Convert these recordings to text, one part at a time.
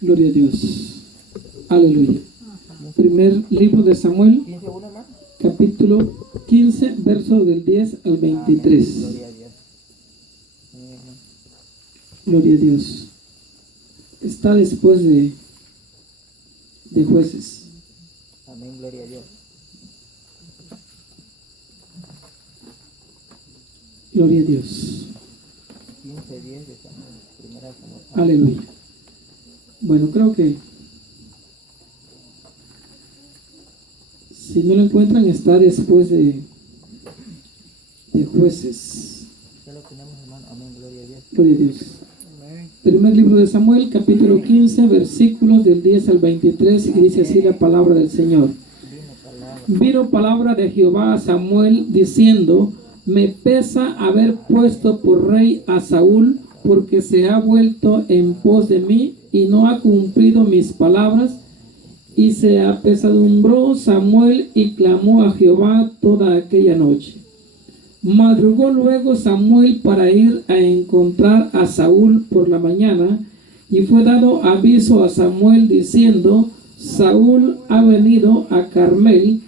Gloria a Dios. Aleluya. Primer libro de Samuel, capítulo 15, verso del 10 al 23. Gloria a Dios. Está después de Jueces. Amén, gloria a Dios. Gloria a Dios. 15:10 de Samuel, primera Samuel. Aleluya. Bueno, creo que si no lo encuentran, está después de Jueces. Ya lo tenemos, hermano. Amén, gloria a Dios. Gloria a Dios. Amén. Primer libro de Samuel, capítulo 15, versículos del 10 al 23, y dice así la palabra del Señor. Vino palabra de Jehová a Samuel diciendo: me pesa haber puesto por rey a Saúl, porque se ha vuelto en pos de mí y no ha cumplido mis palabras. Y se apesadumbró Samuel y clamó a Jehová toda aquella noche. Madrugó luego Samuel para ir a encontrar a Saúl por la mañana, y fue dado aviso a Samuel diciendo: Saúl ha venido a Carmel.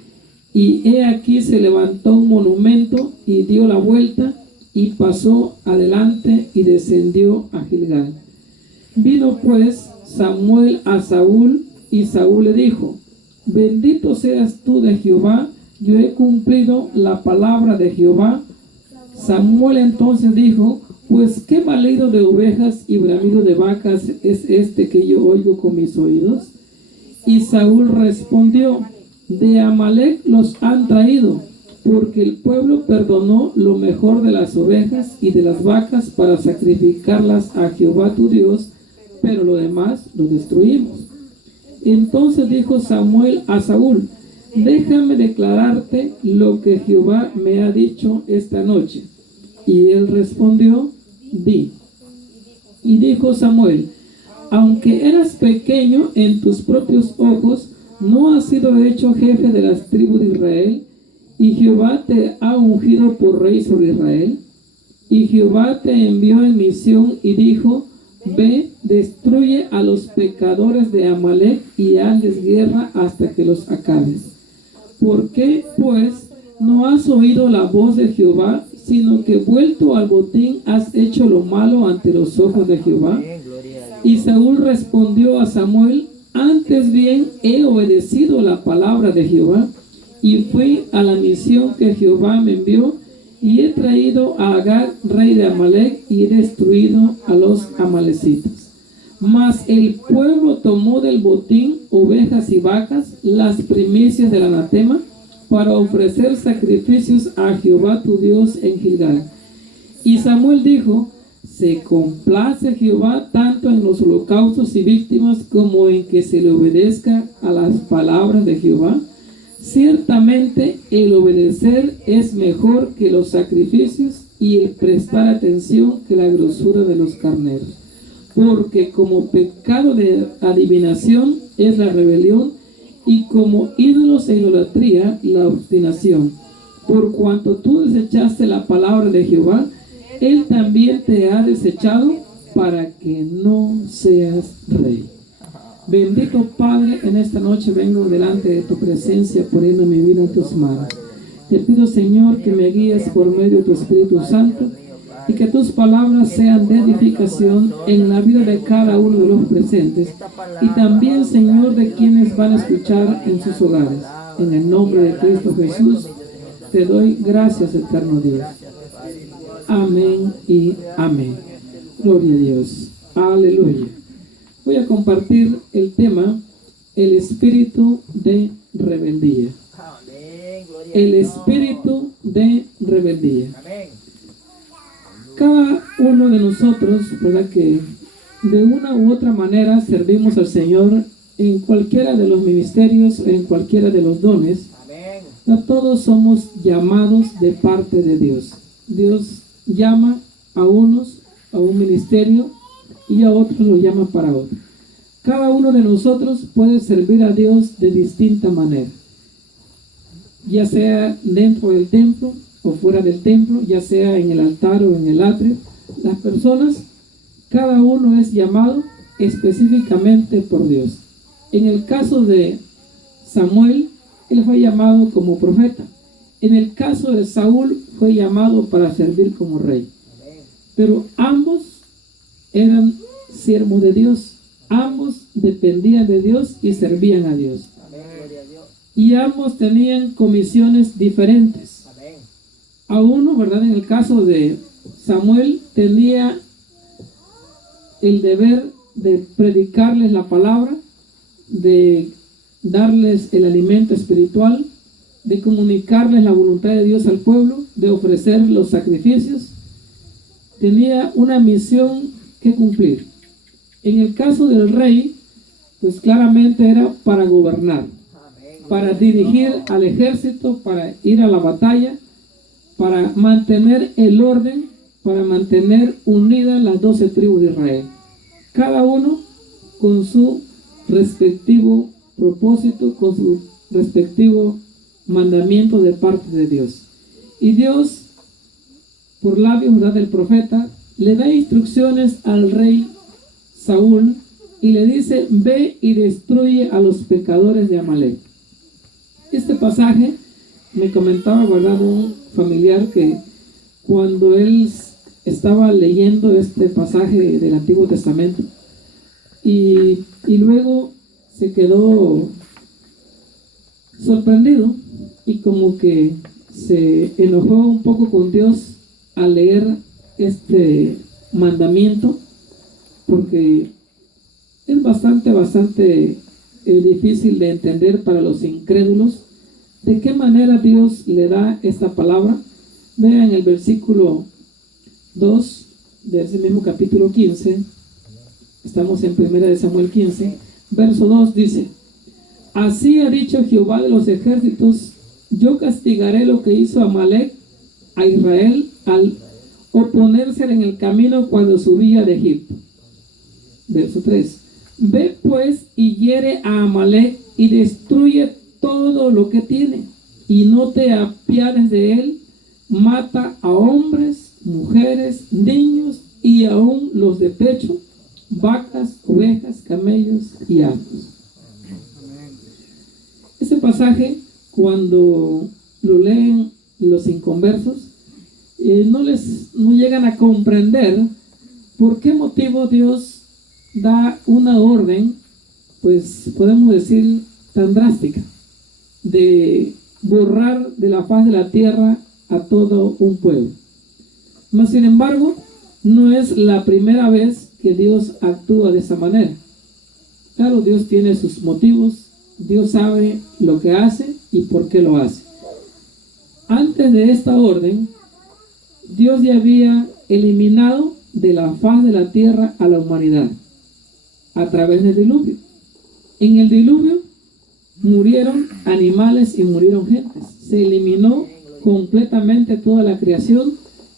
Y he aquí se levantó un monumento y dio la vuelta y pasó adelante y descendió a Gilgal. Vino pues Samuel a Saúl, y Saúl le dijo: bendito seas tú de Jehová, yo he cumplido la palabra de Jehová. Samuel entonces dijo: pues qué balido de ovejas y bramido de vacas es este que yo oigo con mis oídos. Y Saúl respondió: de Amalec los han traído, porque el pueblo perdonó lo mejor de las ovejas y de las vacas para sacrificarlas a Jehová tu Dios, pero lo demás lo destruimos. Entonces dijo Samuel a Saúl: déjame declararte lo que Jehová me ha dicho esta noche. Y él respondió: di. Y dijo Samuel: aunque eras pequeño en tus propios ojos, no has sido hecho jefe de las tribus de Israel, y Jehová te ha ungido por rey sobre Israel. Y Jehová te envió en misión y dijo: ve, destruye a los pecadores de Amalec y hazles guerra hasta que los acabes. ¿Por qué, pues, no has oído la voz de Jehová, sino que vuelto al botín has hecho lo malo ante los ojos de Jehová? Y Saúl respondió a Samuel: antes bien he obedecido la palabra de Jehová, y fui a la misión que Jehová me envió, y he traído a Agag, rey de Amalec, y he destruido a los amalecitas. Mas el pueblo tomó del botín ovejas y vacas, las primicias del anatema, para ofrecer sacrificios a Jehová tu Dios en Gilgal. Y Samuel dijo: se complace Jehová tanto en los holocaustos y víctimas como en que se le obedezca a las palabras de Jehová. Ciertamente el obedecer es mejor que los sacrificios, y el prestar atención que la grosura de los carneros. Porque como pecado de adivinación es la rebelión, y como ídolos e idolatría la obstinación. Por cuanto tú desechaste la palabra de Jehová, Él también te ha desechado para que no seas rey. Bendito Padre, en esta noche vengo delante de tu presencia poniendo mi vida en tus manos. Te pido, Señor, que me guíes por medio de tu Espíritu Santo y que tus palabras sean de edificación en la vida de cada uno de los presentes y también, Señor, de quienes van a escuchar en sus hogares. En el nombre de Cristo Jesús, te doy gracias, eterno Dios. Amén y amén. Gloria a Dios. Aleluya. Voy a compartir el tema: el espíritu de rebeldía. El espíritu de rebeldía. Cada uno de nosotros, ¿verdad?, que de una u otra manera servimos al Señor en cualquiera de los ministerios, en cualquiera de los dones. No todos somos llamados de parte de Dios. Dios llama a unos a un ministerio y a otros lo llama para otro. Cada uno de nosotros puede servir a Dios de distinta manera, ya sea dentro del templo o fuera del templo, ya sea en el altar o en el atrio. Las personas, cada uno es llamado específicamente por Dios. En el caso de Samuel, él fue llamado como profeta. En el caso de Saúl, fue llamado para servir como rey. Pero ambos eran siervos de Dios. Ambos dependían de Dios y servían a Dios. Y ambos tenían comisiones diferentes. A uno, ¿verdad? En el caso de Samuel, tenía el deber de predicarles la palabra, de darles el alimento espiritual, de comunicarles la voluntad de Dios al pueblo, de ofrecer los sacrificios. Tenía una misión que cumplir. En el caso del rey, pues claramente era para gobernar, para dirigir al ejército, para ir a la batalla, para mantener el orden, para mantener unidas las 12 tribus de Israel. Cada uno con su respectivo propósito, con su respectivo mandamiento de parte de Dios. Y Dios, por labios, ¿verdad?, del profeta, le da instrucciones al rey Saúl y le dice: ve y destruye a los pecadores de Amalek. Este pasaje me comentaba, ¿verdad?, un familiar que cuando él estaba leyendo este pasaje del Antiguo Testamento y luego se quedó sorprendido y como que se enojó un poco con Dios al leer este mandamiento, porque es bastante difícil de entender para los incrédulos de qué manera Dios le da esta palabra. Vean el versículo 2 de ese mismo capítulo 15. Estamos en 1 Samuel 15, verso 2, dice: así ha dicho Jehová de los ejércitos, yo castigaré lo que hizo Amalek a Israel al oponerse en el camino cuando subía de Egipto. Verso 3: ve pues y hiere a Amalek y destruye todo lo que tiene, y no te apiades de él, mata a hombres, mujeres, niños y aún los de pecho, vacas, ovejas, camellos y asnos. Este pasaje, cuando lo leen los inconversos, no llegan a comprender por qué motivo Dios da una orden, pues podemos decir tan drástica, de borrar de la faz de la tierra a todo un pueblo. Mas sin embargo, no es la primera vez que Dios actúa de esa manera. Claro, Dios tiene sus motivos, Dios sabe lo que hace y por qué lo hace. Antes de esta orden, Dios ya había eliminado de la faz de la tierra a la humanidad a través del diluvio. En el diluvio murieron animales y murieron gentes. Se eliminó completamente toda la creación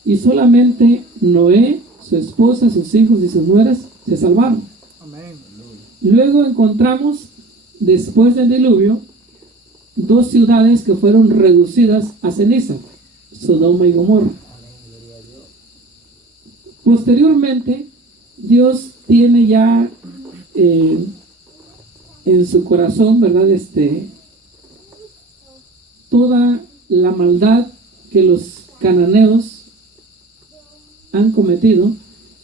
y solamente Noé, su esposa, sus hijos y sus nueras se salvaron. Luego encontramos, después del diluvio, 2 ciudades que fueron reducidas a ceniza: Sodoma y Gomorra. Posteriormente, Dios tiene ya en su corazón, ¿verdad?, toda la maldad que los cananeos han cometido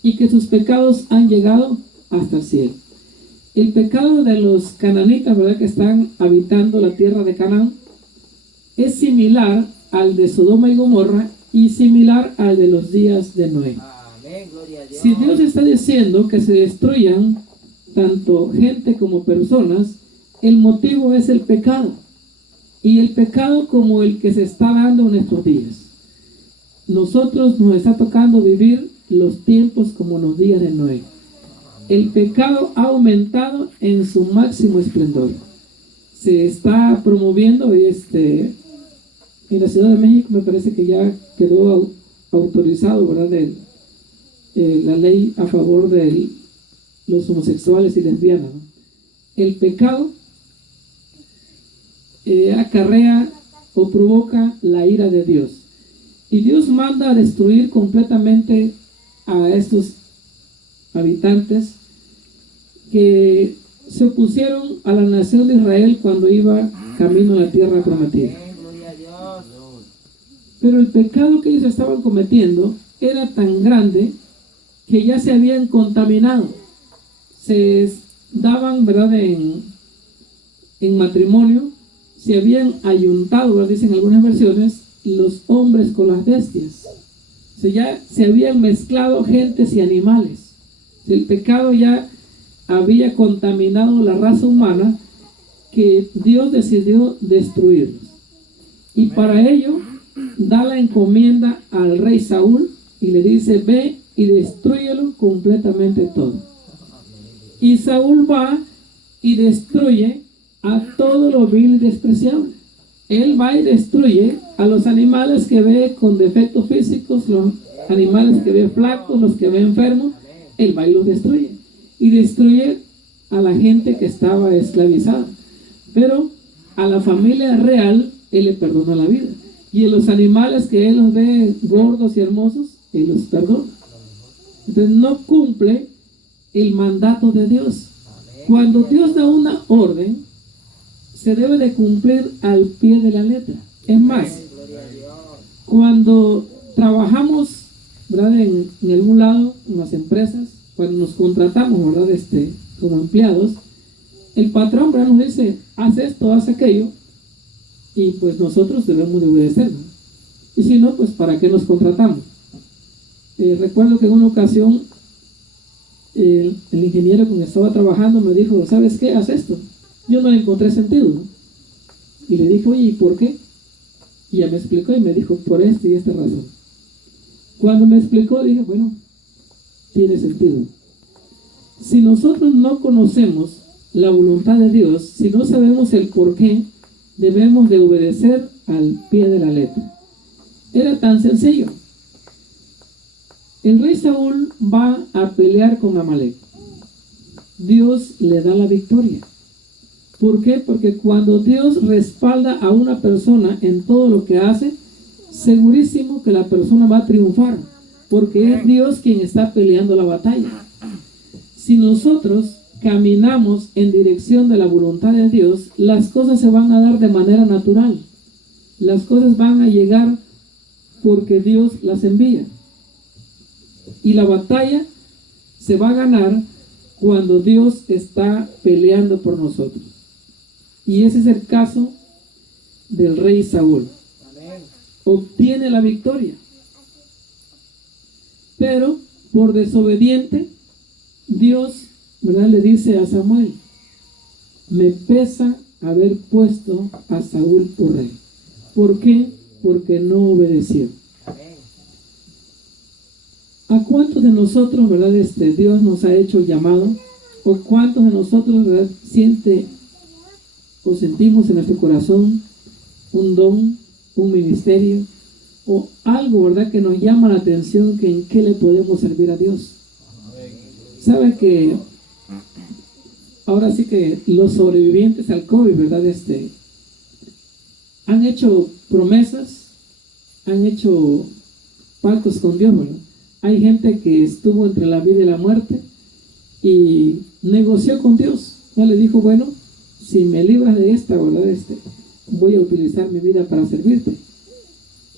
y que sus pecados han llegado hasta el cielo. El pecado de los cananitas, ¿verdad?, que están habitando la tierra de Canaán, es similar al de Sodoma y Gomorra y similar al de los días de Noé. Amén, gloria a Dios. Si Dios está diciendo que se destruyan tanto gente como personas, el motivo es el pecado. Y el pecado como el que se está dando en nuestros días. Nosotros nos está tocando vivir los tiempos como los días de Noé. El pecado ha aumentado en su máximo esplendor. Se está promoviendo en la Ciudad de México, me parece que ya quedó autorizado, ¿verdad?, la ley a favor de los homosexuales y lesbianas, ¿no? El pecado acarrea o provoca la ira de Dios. Y Dios manda a destruir completamente a estos habitantes que se opusieron a la nación de Israel cuando iba camino a la tierra prometida. Pero el pecado que ellos estaban cometiendo era tan grande que ya se habían contaminado. Se daban, ¿verdad?, en matrimonio, se habían ayuntado, ¿verdad?, dicen algunas versiones, los hombres con las bestias. O sea, ya se habían mezclado gentes y animales. El pecado ya había contaminado la raza humana, que Dios decidió destruirlos. Y para ello da la encomienda al rey Saúl y le dice: ve y destrúyelo completamente todo. Y Saúl va y destruye a todo lo vil y despreciable. Él va y destruye a los animales que ve con defectos físicos, los animales que ve flacos, los que ve enfermos. Él va y los destruye. Y destruye a la gente que estaba esclavizada. Pero a la familia real, Él le perdona la vida. Y a los animales que Él los ve gordos y hermosos, Él los perdona. Entonces no cumple el mandato de Dios. Cuando Dios da una orden, se debe de cumplir al pie de la letra. Es más, cuando trabajamos, ¿verdad?, en algún lado, en las empresas, cuando nos contratamos, ¿verdad?, como empleados, el patrón, ¿verdad?, nos dice: haz esto, haz aquello, y pues nosotros debemos de obedecer, ¿no? Y si no, pues ¿para qué nos contratamos? Recuerdo que en una ocasión el ingeniero con el que estaba trabajando me dijo: ¿sabes qué? Haz esto. Yo no le encontré sentido, ¿no? Y le dije: oye, ¿y por qué? Y ya me explicó y me dijo: por esta y esta razón. Cuando me explicó, dije: bueno, tiene sentido. Si nosotros no conocemos la voluntad de Dios, si no sabemos el por qué, debemos de obedecer al pie de la letra. Era tan sencillo. El rey Saúl va a pelear con Amalek. Dios le da la victoria. ¿Por qué? Porque cuando Dios respalda a una persona en todo lo que hace, segurísimo que la persona va a triunfar, porque es Dios quien está peleando la batalla. Si nosotros caminamos en dirección de la voluntad de Dios, las cosas se van a dar de manera natural. Las cosas van a llegar porque Dios las envía. Y la batalla se va a ganar cuando Dios está peleando por nosotros. Y ese es el caso del rey Saúl. Obtiene la victoria. Pero por desobediente, Dios, ¿verdad?, le dice a Samuel: me pesa haber puesto a Saúl por rey. ¿Por qué? Porque no obedeció. ¿A cuántos de nosotros, verdad, Dios nos ha hecho el llamado? ¿O cuántos de nosotros, verdad, sentimos en nuestro corazón un don, un ministerio o algo, verdad, que nos llama la atención, que en qué le podemos servir a Dios? ¿Sabe que ahora sí que los sobrevivientes al COVID, verdad, han hecho promesas, han hecho pactos con Dios, ¿verdad? Hay gente que estuvo entre la vida y la muerte y negoció con Dios. Ya le dijo: bueno, si me libras de esta, ¿verdad?, voy a utilizar mi vida para servirte.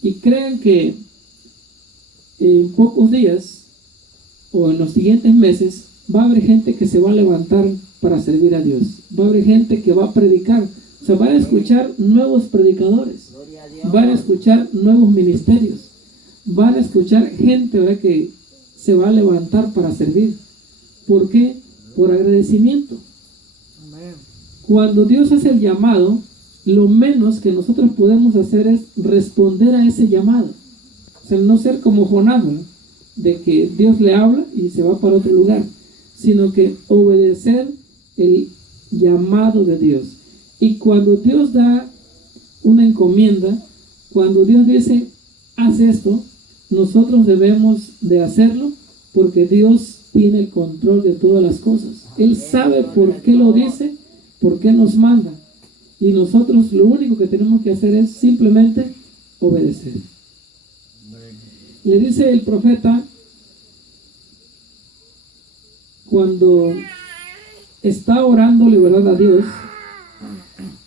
Y crean que en pocos días o en los siguientes meses va a haber gente que se va a levantar para servir a Dios. Va a haber gente que va a predicar. O sea, van a escuchar nuevos predicadores, van a escuchar nuevos ministerios, van a escuchar gente, ¿verdad?, que se va a levantar para servir. ¿Por qué? Por agradecimiento. Cuando Dios hace el llamado, lo menos que nosotros podemos hacer es responder a ese llamado. O sea, no ser como Jonás, ¿no?, de que Dios le habla y se va para otro lugar, sino que obedecer el llamado de Dios. Y cuando Dios da una encomienda, cuando Dios dice: haz esto, nosotros debemos de hacerlo, porque Dios tiene el control de todas las cosas. Él sabe por qué lo dice, por qué nos manda. Y nosotros lo único que tenemos que hacer es simplemente obedecer. Le dice el profeta, cuando está orándole, ¿verdad?, a Dios.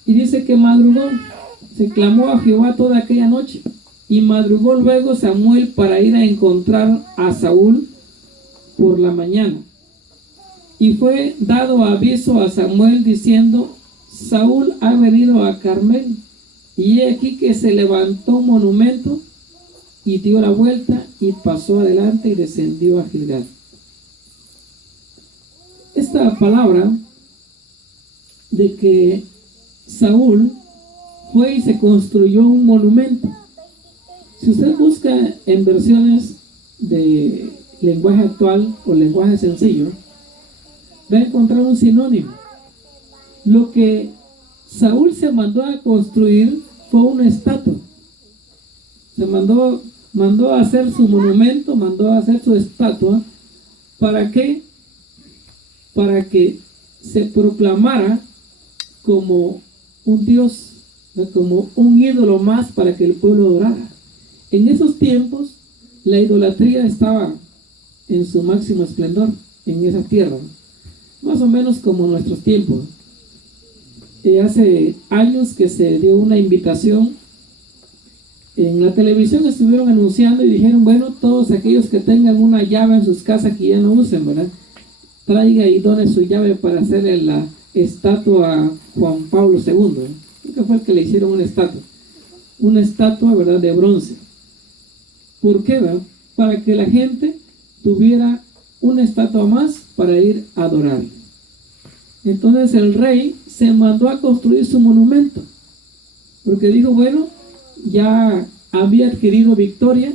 Y dice que madrugó, se clamó a Jehová toda aquella noche. Y madrugó luego Samuel para ir a encontrar a Saúl por la mañana. Y fue dado aviso a Samuel diciendo: Saúl ha venido a Carmel. Y he aquí que se levantó un monumento y dio la vuelta y pasó adelante y descendió a Gilgal. Esta palabra de que Saúl fue y se construyó un monumento. Si usted busca en versiones de lenguaje actual o lenguaje sencillo, va a encontrar un sinónimo. Lo que Saúl se mandó a construir fue una estatua. Se mandó a hacer su monumento, mandó a hacer su estatua. ¿Para qué? Para que se proclamara como un Dios, como un ídolo más para que el pueblo adorara. En esos tiempos la idolatría estaba en su máximo esplendor en esa tierra, más o menos como en nuestros tiempos. Hace años que se dio una invitación en la televisión, estuvieron anunciando y dijeron: bueno, todos aquellos que tengan una llave en sus casas que ya no usen, ¿verdad?, traiga y done su llave para hacerle la estatua a Juan Pablo II. Creo que fue el que le hicieron una estatua, ¿verdad?, de bronce. ¿Por qué, verdad? Para que la gente tuviera una estatua más para ir a adorar. Entonces el rey se mandó a construir su monumento, porque dijo: bueno, ya había adquirido victoria,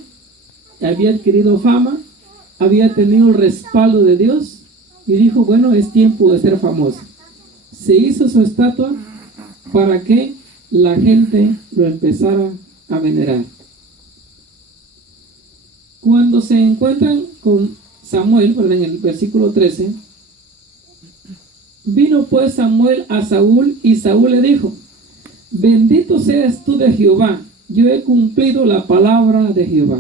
había adquirido fama, había tenido el respaldo de Dios, y dijo: bueno, es tiempo de ser famoso. Se hizo su estatua para que la gente lo empezara a venerar. Cuando se encuentran con Samuel, ¿verdad?, en el versículo 13, vino pues Samuel a Saúl, y Saúl le dijo: bendito seas tú de Jehová, yo he cumplido la palabra de Jehová.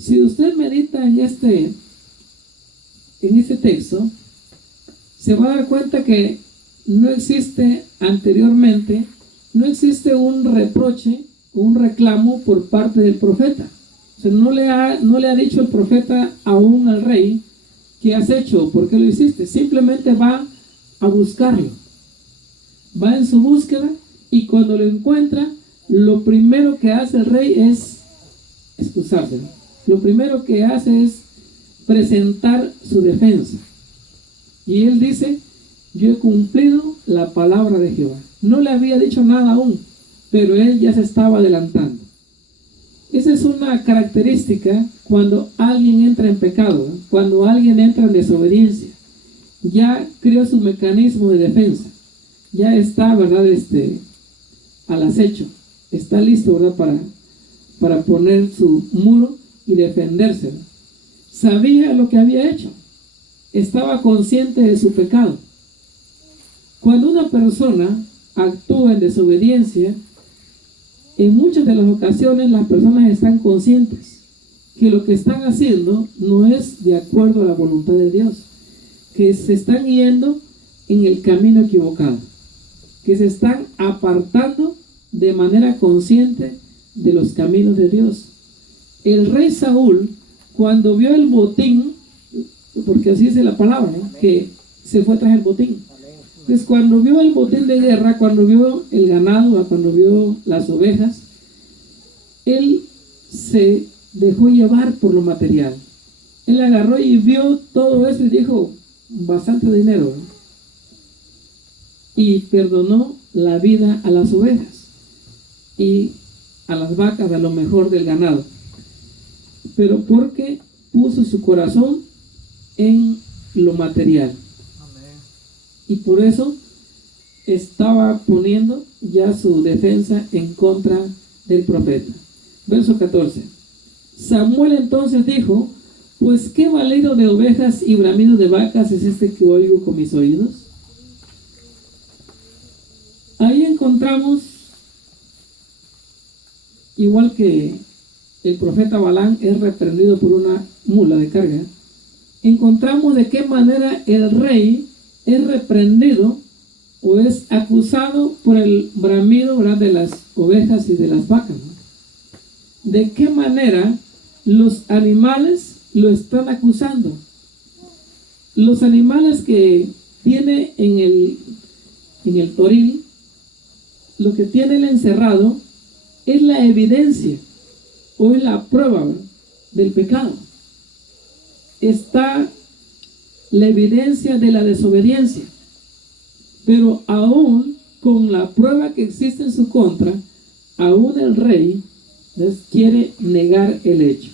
Si usted medita en este texto, se va a dar cuenta que no existe anteriormente, no existe un reproche, un reclamo por parte del profeta. O sea, no le ha dicho el profeta aún al rey: ¿qué has hecho? ¿Por qué lo hiciste? Simplemente va a buscarlo. Va en su búsqueda, y cuando lo encuentra, lo primero que hace el rey es excusarse. Lo primero que hace es presentar su defensa. Y él dice: yo he cumplido la palabra de Jehová. No le había dicho nada aún, pero él ya se estaba adelantando. Esa es una característica cuando alguien entra en pecado, ¿no? Cuando alguien entra en desobediencia. Ya creó su mecanismo de defensa. Ya está, ¿verdad?, al acecho. Está listo, ¿verdad?, para poner su muro y defenderse, ¿no? Sabía lo que había hecho. Estaba consciente de su pecado. Cuando una persona actúa en desobediencia, en muchas de las ocasiones las personas están conscientes que lo que están haciendo no es de acuerdo a la voluntad de Dios, que se están yendo en el camino equivocado, que se están apartando de manera consciente de los caminos de Dios. El rey Saúl, cuando vio el botín, porque así dice la palabra, ¿no?, que se fue tras el botín. Entonces, cuando vio el botín de guerra, cuando vio el ganado, cuando vio las ovejas, él se dejó llevar por lo material. Él agarró y vio todo eso y dijo: bastante dinero, ¿no? Y perdonó la vida a las ovejas y a las vacas, a lo mejor del ganado, pero porque puso su corazón en lo material. Y por eso estaba poniendo ya su defensa en contra del profeta. Verso 14. Samuel entonces dijo: pues qué balido de ovejas y bramido de vacas es este que oigo con mis oídos. Ahí encontramos, igual que el profeta Balán es reprendido por una mula de carga, encontramos de qué manera el rey es reprendido o es acusado por el bramido, ¿verdad?, de las ovejas y de las vacas, ¿no? De qué manera los animales lo están acusando. Los animales que tiene en el toril, lo que tiene el encerrado es la evidencia o es la prueba, ¿verdad?, del pecado. Está la evidencia de la desobediencia, pero aún con la prueba que existe en su contra, aún el rey les quiere negar el hecho.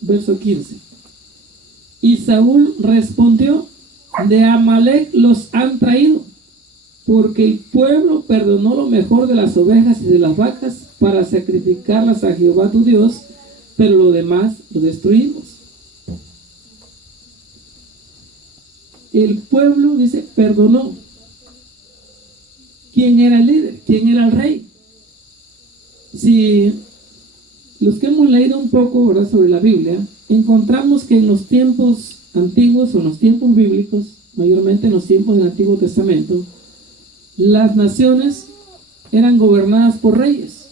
Verso 15. Y Saúl respondió: de Amalec los han traído, porque el pueblo perdonó lo mejor de las ovejas y de las vacas para sacrificarlas a Jehová tu Dios, pero lo demás lo destruimos. El pueblo, dice, perdonó. ¿Quién era el líder? ¿Quién era el rey? Si los que hemos leído un poco, ¿verdad?, sobre la Biblia, encontramos que en los tiempos antiguos o en los tiempos bíblicos, mayormente en los tiempos del Antiguo Testamento, las naciones eran gobernadas por reyes.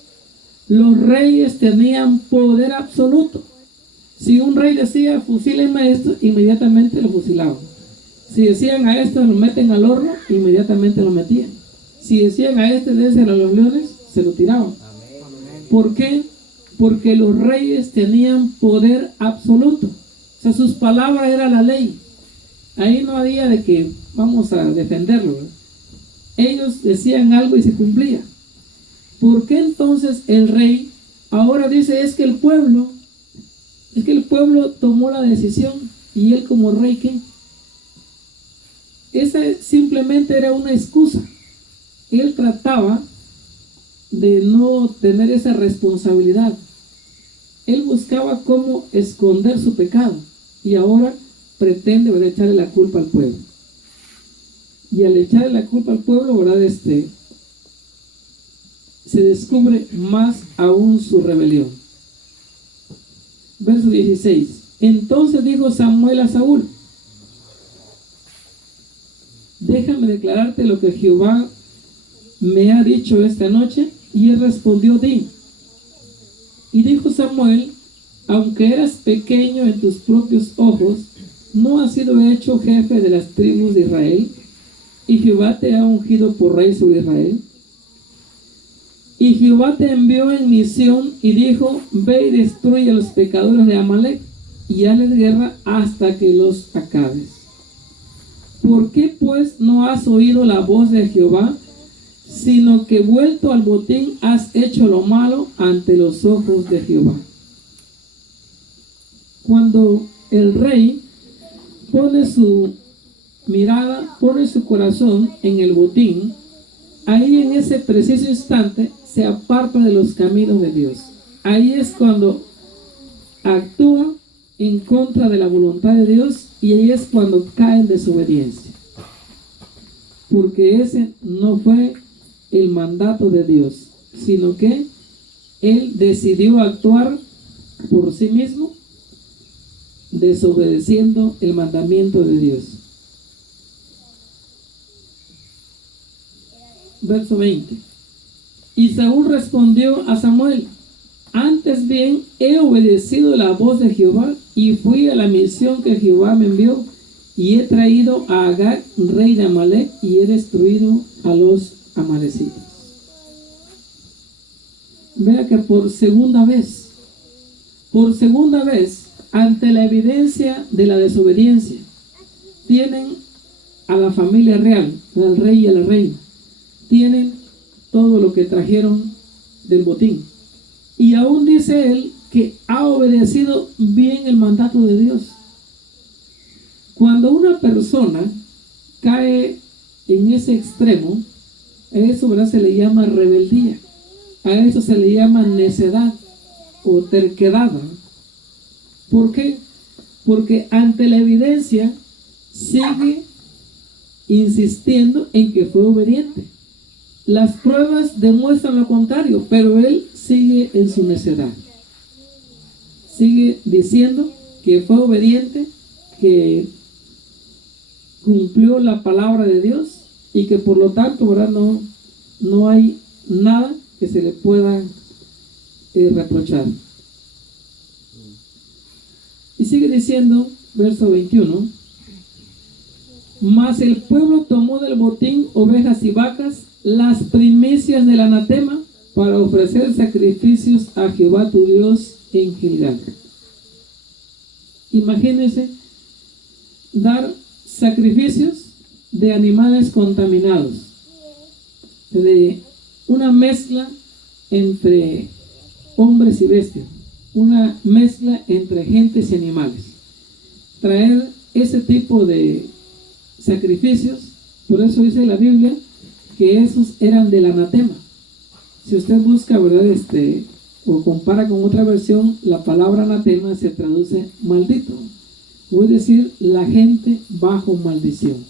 Los reyes tenían poder absoluto. Si un rey decía fusílenme a esto, inmediatamente lo fusilaban. Si decían a esto lo meten al horno, inmediatamente lo metían. Si decían a este dénselo a los leones, se lo tiraban. ¿Por qué? Porque los reyes tenían poder absoluto. O sea, sus palabras era la ley. Ahí no había de que vamos a defenderlo, ¿verdad? Ellos decían algo y se cumplía. ¿Por qué entonces el rey ahora dice es que el pueblo tomó la decisión y él como rey qué? Esa simplemente era una excusa. Él trataba de no tener esa responsabilidad. Él buscaba cómo esconder su pecado y ahora pretende, ¿verdad?, echarle la culpa al pueblo. Y al echarle la culpa al pueblo, ¿verdad?, se descubre más aún su rebelión. Verso 16. Entonces dijo Samuel a Saúl: déjame declararte lo que Jehová me ha dicho esta noche. Y él respondió: di. Y dijo Samuel: aunque eras pequeño en tus propios ojos, ¿no has sido hecho jefe de las tribus de Israel? Y Jehová te ha ungido por rey sobre Israel. Y Jehová te envió en misión y dijo: ve y destruye a los pecadores de Amalec y hazles guerra hasta que los acabes. ¿Por qué pues no has oído la voz de Jehová, sino que vuelto al botín has hecho lo malo ante los ojos de Jehová? Cuando el rey pone su mirada, pone su corazón en el botín, ahí en ese preciso instante se aparta de los caminos de Dios. Ahí es cuando actúa en contra de la voluntad de Dios y ahí es cuando cae en desobediencia. Porque ese no fue el mandato de Dios, sino que él decidió actuar por sí mismo, desobedeciendo el mandamiento de Dios. Verso 20. Y Saúl respondió a Samuel: antes bien he obedecido la voz de Jehová y fui a la misión que Jehová me envió y he traído a Agag, rey de Amalec, y he destruido a los amalecitas. Vea que por segunda vez, ante la evidencia de la desobediencia, tienen a la familia real, al rey y a la reina, tienen todo lo que trajeron del botín. Y aún dice él que ha obedecido bien el mandato de Dios. Cuando una persona cae en ese extremo, a eso, ¿verdad?, se le llama rebeldía. A eso se le llama necedad o terquedad. ¿Por qué? Porque ante la evidencia sigue insistiendo en que fue obediente. Las pruebas demuestran lo contrario, pero él sigue en su necedad. sigue diciendo que fue obediente, que cumplió la palabra de Dios y que por lo tanto, ¿verdad? No hay nada que se le pueda reprochar. Y sigue diciendo, verso 21, mas el pueblo tomó del botín ovejas y vacas, las primicias del anatema, para ofrecer sacrificios a Jehová tu Dios en Gilgal. Imagínense dar sacrificios de animales contaminados, de una mezcla entre hombres y bestias, una mezcla entre gentes y animales. Traer ese tipo de sacrificios, por eso dice la Biblia que esos eran del anatema. Si usted busca, ¿verdad? O compara con otra versión, la palabra anatema se traduce maldito, es decir, la gente bajo maldición.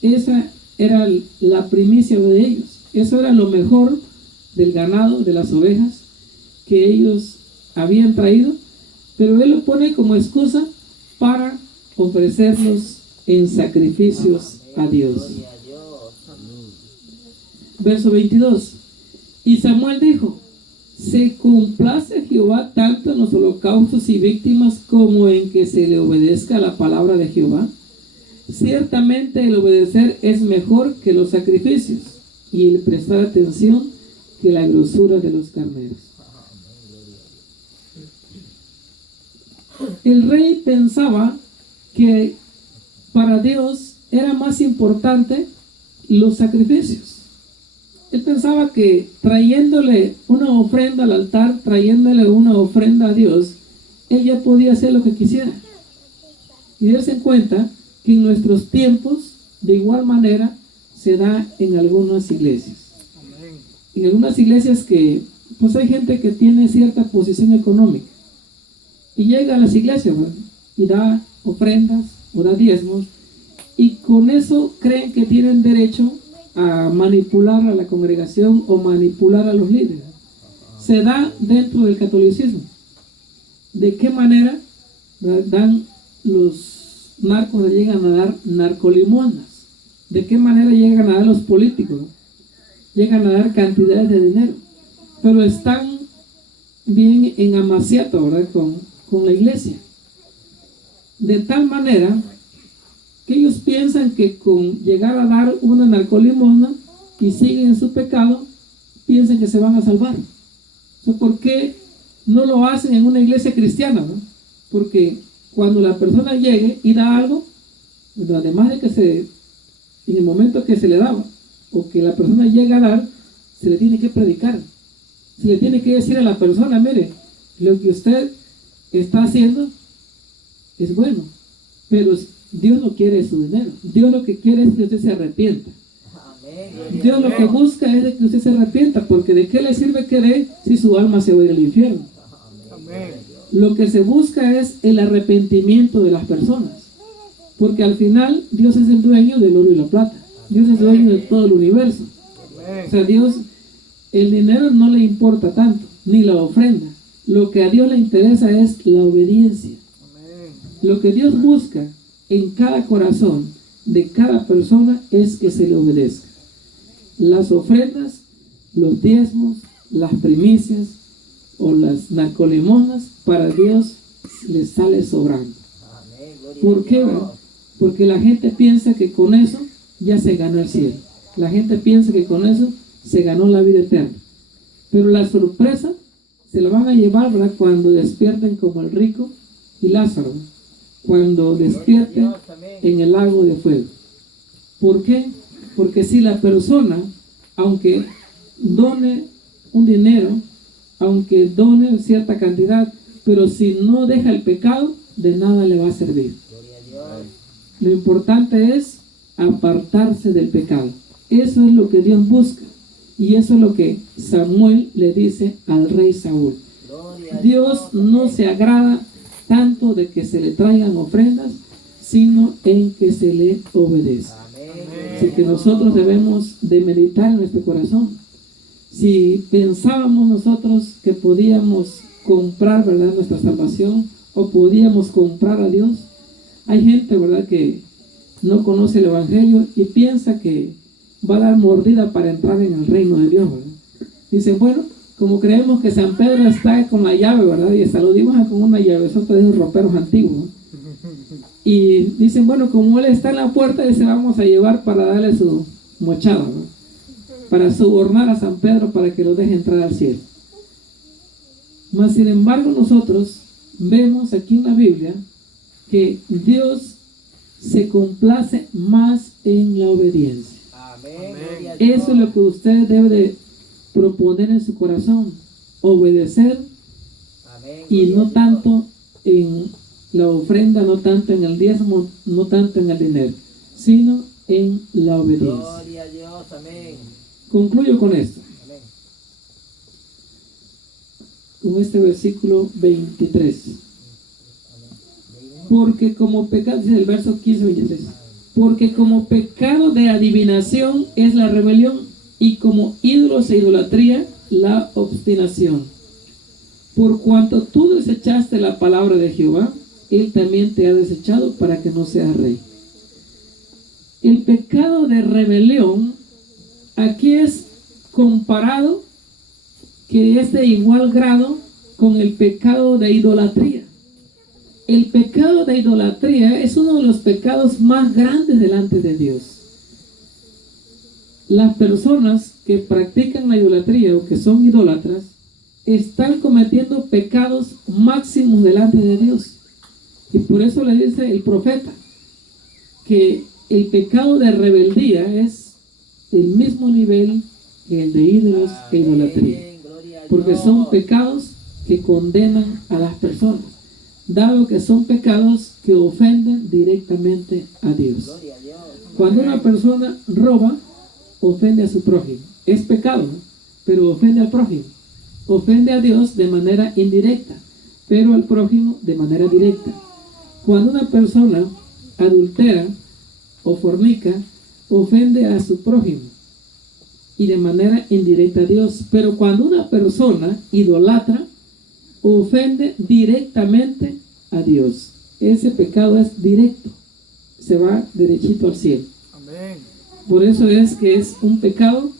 Esa era la primicia de ellos, eso era lo mejor del ganado, de las ovejas que ellos habían traído, pero él lo pone como excusa para ofrecerlos en sacrificios a Dios. Verso 22. Y Samuel dijo: ¿se complace Jehová tanto en los holocaustos y víctimas como en que se le obedezca la palabra de Jehová? Ciertamente el obedecer es mejor que los sacrificios, y el prestar atención que la grosura de los carneros. El rey pensaba que para Dios era más importante los sacrificios. Él pensaba que trayéndole una ofrenda al altar, trayéndole una ofrenda a Dios, él ya podía hacer lo que quisiera. Y darse en cuenta que en nuestros tiempos, de igual manera, se da en algunas iglesias. En algunas iglesias que, pues hay gente que tiene cierta posición económica y llega a las iglesias, ¿verdad? Y da ofrendas o da diezmos, y con eso creen que tienen derecho a manipular a la congregación o manipular a los líderes. Se da dentro del catolicismo. ¿De qué manera dan los narcos, llegan a dar narcolimonas? ¿De qué manera llegan a dar los políticos? Llegan a dar cantidades de dinero, pero están bien en amaciato, ¿verdad? Con la iglesia, de tal manera que ellos piensan que con llegar a dar una narcolimosna y siguen en su pecado, piensan que se van a salvar. O sea, ¿por qué no lo hacen en una iglesia cristiana, ¿no? Porque cuando la persona llegue y da algo, bueno, además de que en el momento que se le daba, o que la persona llega a dar, se le tiene que predicar, se le tiene que decir a la persona: mire, lo que usted está haciendo es bueno, pero Dios no quiere su dinero. Dios lo que quiere es que usted se arrepienta. Dios lo que busca es de que usted se arrepienta, porque ¿de qué le sirve querer si su alma se va a ir al infierno? Lo que se busca es el arrepentimiento de las personas, porque al final Dios es el dueño del oro y la plata. Dios es dueño de todo el universo. O sea, Dios, el dinero no le importa tanto, ni la ofrenda. Lo que a Dios le interesa es la obediencia. Lo que Dios busca en cada corazón de cada persona es que se le obedezca. Las ofrendas, los diezmos, las primicias o las narcolimonas, para Dios les sale sobrando. ¿Por qué? Porque la gente piensa que con eso ya se ganó el cielo. La gente piensa que con eso se ganó la vida eterna. Pero la sorpresa se la van a llevar, ¿verdad? Cuando despierten como el rico y Lázaro, cuando despierten en el lago de fuego. ¿Por qué? Porque si la persona, aunque done un dinero, aunque done cierta cantidad, pero si no deja el pecado, de nada le va a servir. Lo importante es apartarse del pecado. Eso es lo que Dios busca, y eso es lo que Samuel le dice al rey Saúl. Dios no se agrada tanto de que se le traigan ofrendas, sino en que se le obedezca. Así que nosotros debemos de meditar en nuestro corazón. Si pensábamos nosotros que podíamos comprar, ¿verdad?, nuestra salvación, o podíamos comprar a Dios. Hay gente, ¿verdad?, que no conoce el Evangelio y piensa que va a dar mordida para entrar en el reino de Dios, ¿verdad? Dicen, bueno, como creemos que San Pedro está con la llave, ¿verdad?, y hasta lo dimos con una llave, esos de esos roperos antiguos, ¿no? Y dicen, bueno, como él está en la puerta, ese vamos a llevar para darle su mochada, ¿no?, para sobornar a San Pedro para que lo deje entrar al cielo. Mas sin embargo, nosotros vemos aquí en la Biblia que Dios se complace más en la obediencia. Amén. Eso es lo que usted debe de proponer en su corazón, obedecer. Amén. Y no tanto en la ofrenda, no tanto en el diezmo, no tanto en el dinero, sino en la obediencia. Gloria a Dios. Amén. Concluyo con esto, Amén. con este versículo 23. Porque como pecado, dice el verso 15-23, porque como pecado de adivinación es la rebelión, y como ídolos e idolatría la obstinación. Por cuanto tú desechaste la palabra de Jehová, Él también te ha desechado para que no seas rey. El pecado de rebelión aquí es comparado, que es de igual grado con el pecado de idolatría. El pecado de idolatría es uno de los pecados más grandes delante de Dios. Las personas que practican la idolatría o que son idólatras están cometiendo pecados máximos delante de Dios. Y por eso le dice el profeta que el pecado de rebeldía es el mismo nivel que el de ídolos e idolatría, porque son pecados que condenan a las personas, dado que son pecados que ofenden directamente a Dios. Cuando una persona roba, ofende a su prójimo. Es pecado, ¿no?, pero ofende al prójimo. Ofende a Dios de manera indirecta, pero al prójimo de manera directa. Cuando una persona adultera o fornica, ofende a su prójimo y de manera indirecta a Dios. Pero cuando una persona idolatra, ofende directamente a Dios. Ese pecado es directo, se va derechito al cielo. Amén. Por eso es que es un pecado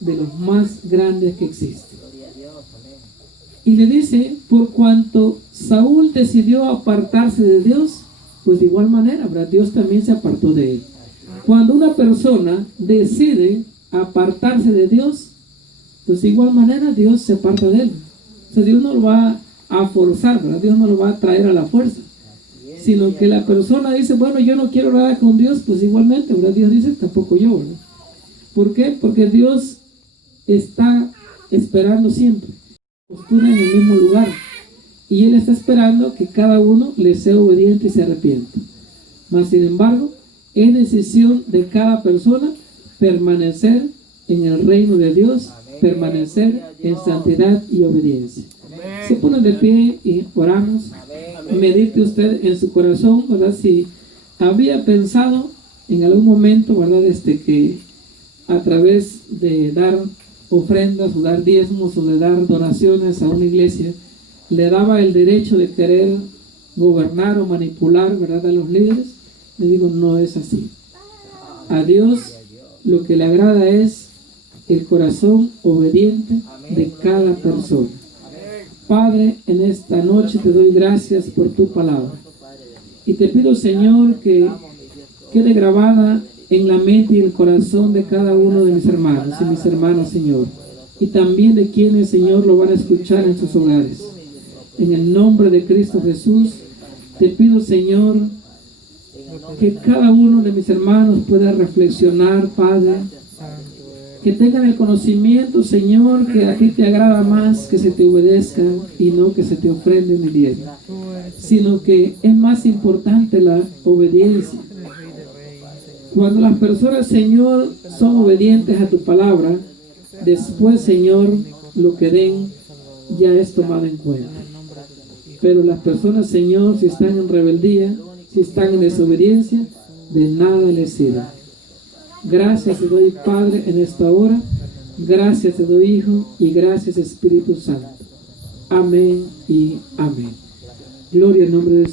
de los más grandes que existen. Gloria a Dios. Amén. Y le dice, por cuanto Saúl decidió apartarse de Dios, pues de igual manera, ¿verdad?, Dios también se apartó de él. Cuando una persona decide apartarse de Dios, pues de igual manera Dios se aparta de él. O sea, Dios no lo va a forzar, ¿verdad?, Dios no lo va a traer a la fuerza, sino que la persona dice, bueno, yo no quiero nada con Dios, pues igualmente, ¿verdad?, Dios dice, tampoco yo, ¿verdad? ¿Por qué? Porque Dios está esperando siempre postura en el mismo lugar, y Él está esperando que cada uno le sea obediente y se arrepienta. Mas sin embargo, es decisión de cada persona permanecer en el reino de Dios, permanecer en santidad y obediencia. Se ponen de pie y oramos. Medite usted en su corazón, ¿verdad?, si había pensado en algún momento, ¿verdad?, que a través de dar ofrendas o dar diezmos o de dar donaciones a una iglesia le daba el derecho de querer gobernar o manipular, ¿verdad?, a los líderes. Le digo, no es así. A Dios lo que le agrada es el corazón obediente de cada persona. Padre, en esta noche te doy gracias por tu palabra. Y te pido, Señor, que quede grabada en la mente y el corazón de cada uno de mis hermanos y mis hermanas, Señor. Y también de quienes, Señor, lo van a escuchar en sus hogares. En el nombre de Cristo Jesús, te pido, Señor, que cada uno de mis hermanos pueda reflexionar, Padre, que tengan el conocimiento, Señor, que a ti te agrada más que se te obedezca y no que se te ofrende ni diezmo, sino que es más importante la obediencia. Cuando las personas, Señor, son obedientes a tu palabra, después, Señor, lo que den ya es tomado en cuenta. Pero las personas, Señor, si están en rebeldía, si están en desobediencia, de nada les sirve. Gracias te doy, Padre, en esta hora. Gracias te doy, Hijo, y gracias, Espíritu Santo. Amén y amén. Gloria al nombre del Señor.